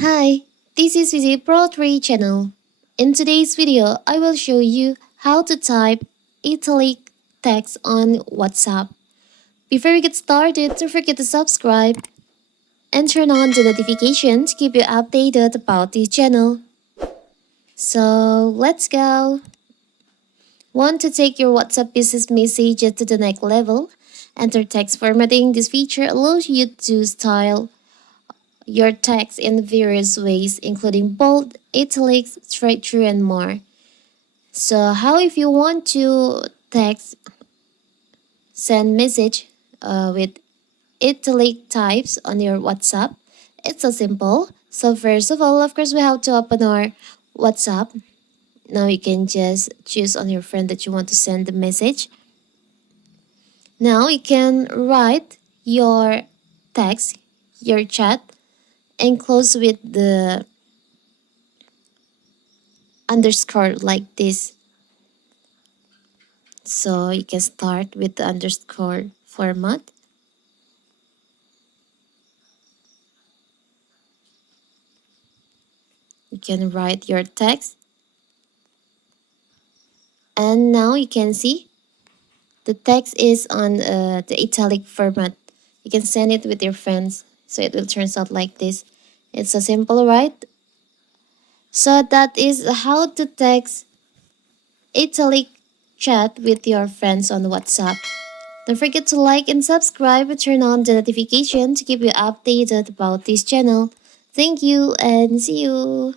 Hi, this is Visit Pro 3 channel. In today's video, I will show you how to type italic text on WhatsApp. Before we get started, don't forget to subscribe and turn on the notification to keep you updated about this channel. So let's go. Want to take your WhatsApp business message to the next level? Enter text formatting. This feature allows you to style your text in various ways, including bold, italics, straight through, and more. So, how if you want to text, send message with italic types on your WhatsApp? It's so simple. So, first of all, of course, we have to open our WhatsApp. Now you can just choose on your friend that you want to send the message. Now you can write your text, your chat, and close with the underscore like this. So you can start with the underscore format. You can write your text. And now you can see the text is on the italic format. You can send it with your friends. So it will turn out like this. It's so simple, right? So that is how to text italic chat with your friends on WhatsApp. Don't forget to like and subscribe and turn on the notification to keep you updated about this channel. Thank you and see you.